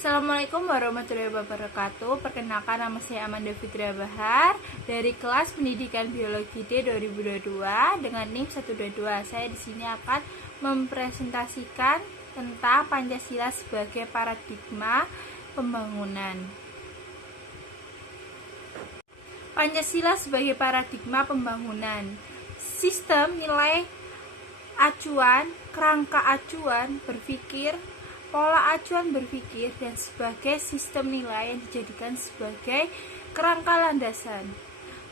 Assalamualaikum warahmatullahi wabarakatuh. Perkenalkan, nama saya Amanda Fitria Bahar dari kelas Pendidikan Biologi D 2022 dengan NIM 122. Saya di sini akan mempresentasikan tentang Pancasila sebagai paradigma pembangunan. Pancasila sebagai paradigma pembangunan. Sistem nilai acuan, kerangka acuan berpikir, pola acuan berpikir, dan sebagai sistem nilai yang dijadikan sebagai kerangka landasan,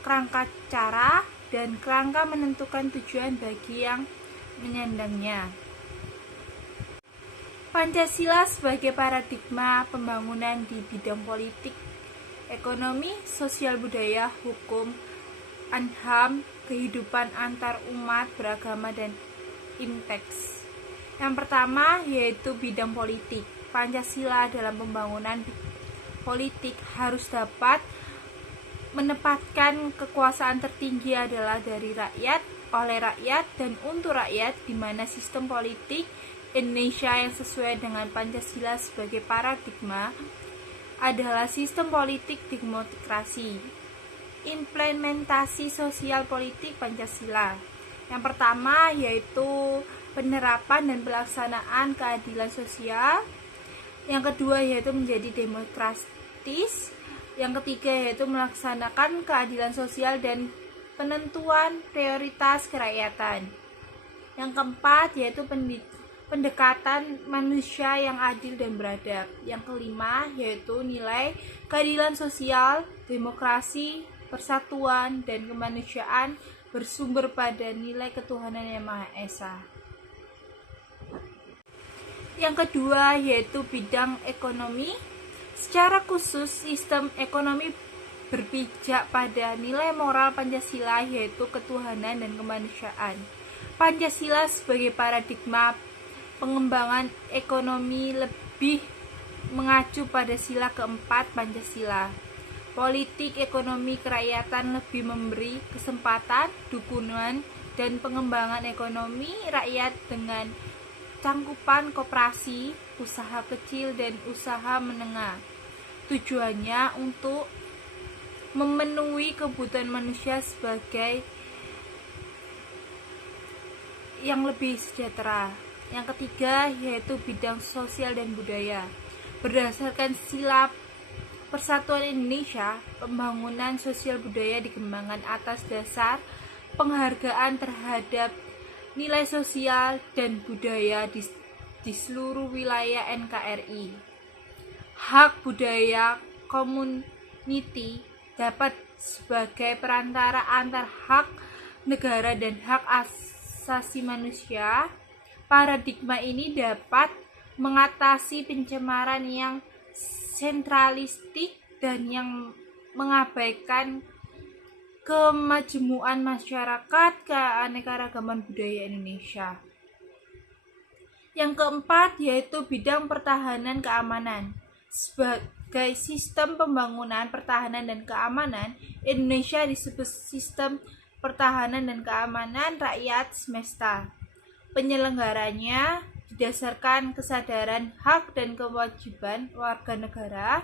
kerangka cara, dan kerangka menentukan tujuan bagi yang menyandangnya. Pancasila sebagai paradigma pembangunan di bidang politik, ekonomi, sosial budaya, hukum, HAM, kehidupan antar umat beragama, dan IMTEX. Yang pertama yaitu bidang politik. Pancasila dalam pembangunan politik harus dapat menempatkan kekuasaan tertinggi adalah dari rakyat, oleh rakyat, dan untuk rakyat, di mana sistem politik Indonesia yang sesuai dengan Pancasila sebagai paradigma adalah sistem politik demokrasi. Implementasi sosial politik Pancasila. Yang pertama yaitu penerapan dan pelaksanaan keadilan sosial. Yang kedua yaitu menjadi demokratis. Yang ketiga yaitu melaksanakan keadilan sosial dan penentuan prioritas kerakyatan. Yang keempat yaitu pendekatan manusia yang adil dan beradab. Yang kelima yaitu nilai keadilan sosial, demokrasi, persatuan, dan kemanusiaan bersumber pada nilai ketuhanan yang Maha Esa. Yang kedua yaitu bidang ekonomi. Secara khusus, sistem ekonomi berpijak pada nilai moral Pancasila yaitu ketuhanan dan kemanusiaan. Pancasila sebagai paradigma pengembangan ekonomi lebih mengacu pada sila keempat Pancasila. Politik ekonomi kerakyatan lebih memberi kesempatan, dukungan, dan pengembangan ekonomi rakyat dengan cangkupan koperasi, usaha kecil, dan usaha menengah. Tujuannya untuk memenuhi kebutuhan manusia sebagai yang lebih sejahtera. Yang ketiga yaitu bidang sosial dan budaya. Berdasarkan sila Persatuan Indonesia, pembangunan sosial budaya dikembangkan atas dasar penghargaan terhadap nilai sosial dan budaya di seluruh wilayah NKRI. Hak budaya community dapat sebagai perantara antar hak negara dan hak asasi manusia. Paradigma ini dapat mengatasi pencemaran yang sentralistik dan yang mengabaikan kemajmuan masyarakat, keanekaragaman budaya Indonesia. Yang keempat yaitu bidang pertahanan keamanan. Sebagai sistem pembangunan pertahanan dan keamanan, Indonesia disebut sistem pertahanan dan keamanan rakyat semesta. Penyelenggaranya berdasarkan kesadaran hak dan kewajiban warga negara.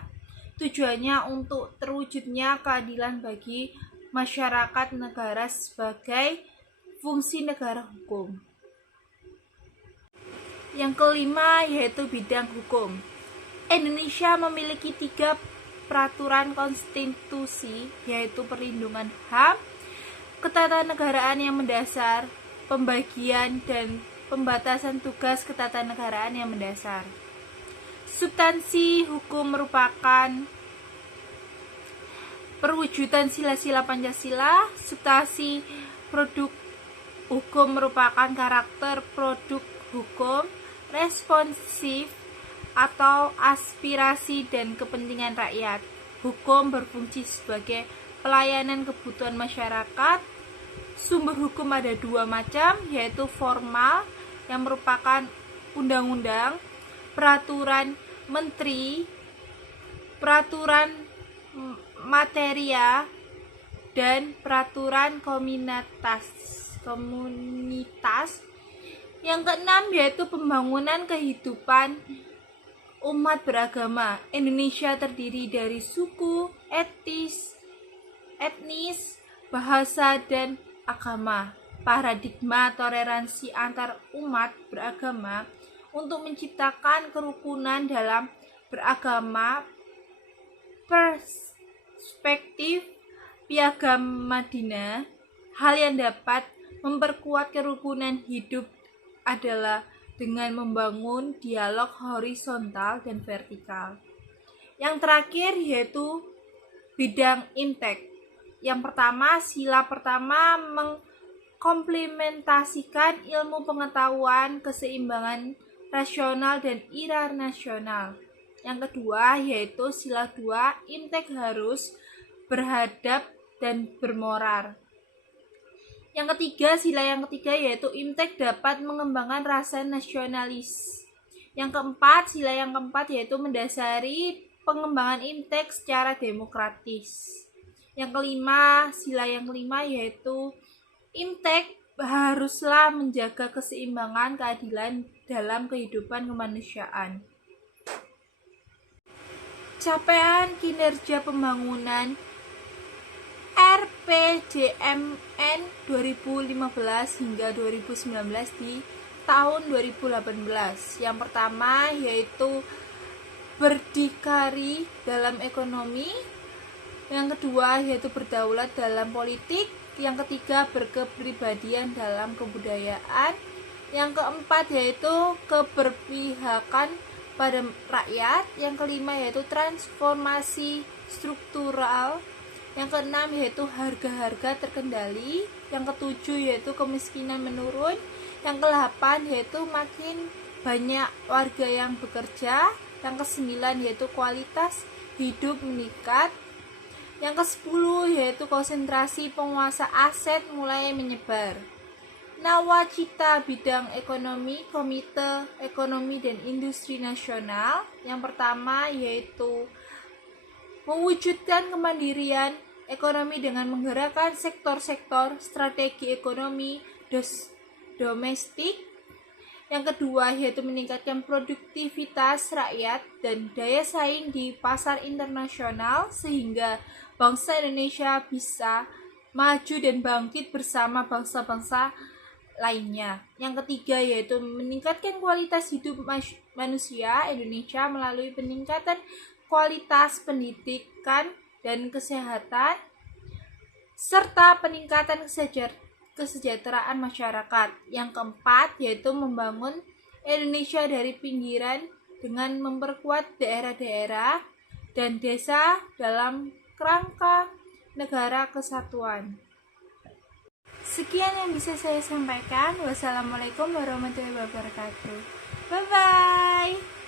Tujuannya untuk terwujudnya keadilan bagi masyarakat negara sebagai fungsi negara hukum. Yang kelima yaitu bidang hukum. Indonesia memiliki 3 peraturan konstitusi yaitu perlindungan HAM, ketatanegaraan yang mendasar, pembagian dan pembatasan tugas ketatanegaraan yang mendasar. Substansi hukum merupakan perwujudan sila-sila Pancasila. Substansi produk hukum merupakan karakter produk hukum, responsif atau aspirasi dan kepentingan rakyat. Hukum berfungsi sebagai pelayanan kebutuhan masyarakat. Sumber hukum ada 2 macam, yaitu formal yang merupakan undang-undang, peraturan menteri, peraturan materia, dan peraturan komunitas. Yang keenam yaitu pembangunan kehidupan umat beragama. Indonesia terdiri dari suku, etnis, bahasa, dan agama. Paradigma toleransi antar umat beragama untuk menciptakan kerukunan dalam beragama, perspektif Piagam Madinah. Hal yang dapat memperkuat kerukunan hidup adalah dengan membangun dialog horizontal dan vertikal. Yang terakhir yaitu bidang impact. Yang pertama, sila pertama mengkomplementasikan ilmu pengetahuan, keseimbangan rasional dan irrasional. Yang kedua yaitu sila 2, impact harus berhadap dan bermoral. Yang ketiga, sila yang ketiga yaitu impact dapat mengembangkan rasa nasionalis. Yang keempat, sila yang keempat yaitu mendasari pengembangan impact secara demokratis. Yang kelima, sila yang kelima yaitu impact haruslah menjaga keseimbangan keadilan dalam kehidupan kemanusiaan. Capaian kinerja pembangunan RPJMN 2015 hingga 2019 di tahun 2018. Yang pertama yaitu berdikari dalam ekonomi. Yang kedua yaitu berdaulat dalam politik. Yang ketiga berkepribadian dalam kebudayaan. Yang keempat yaitu keberpihakan pada rakyat. Yang kelima yaitu transformasi struktural. Yang keenam yaitu harga-harga terkendali. Yang ketujuh yaitu kemiskinan menurun. Yang kedelapan yaitu makin banyak warga yang bekerja. Yang kesembilan yaitu kualitas hidup meningkat. Yang kesepuluh yaitu konsentrasi penguasa aset mulai menyebar. Nawacita bidang ekonomi, Komite Ekonomi dan Industri Nasional. Yang pertama yaitu mewujudkan kemandirian ekonomi dengan menggerakkan sektor-sektor strategi ekonomi domestik. Yang kedua yaitu meningkatkan produktivitas rakyat dan daya saing di pasar internasional sehingga bangsa Indonesia bisa maju dan bangkit bersama bangsa-bangsa lainnya. Yang ketiga yaitu meningkatkan kualitas hidup manusia Indonesia melalui peningkatan kualitas pendidikan dan kesehatan, serta peningkatan kesejahteraan masyarakat. Yang keempat yaitu membangun Indonesia dari pinggiran dengan memperkuat daerah-daerah dan desa dalam kerangka negara kesatuan. Sekian yang bisa saya sampaikan. Wassalamualaikum warahmatullahi wabarakatuh. Bye-bye.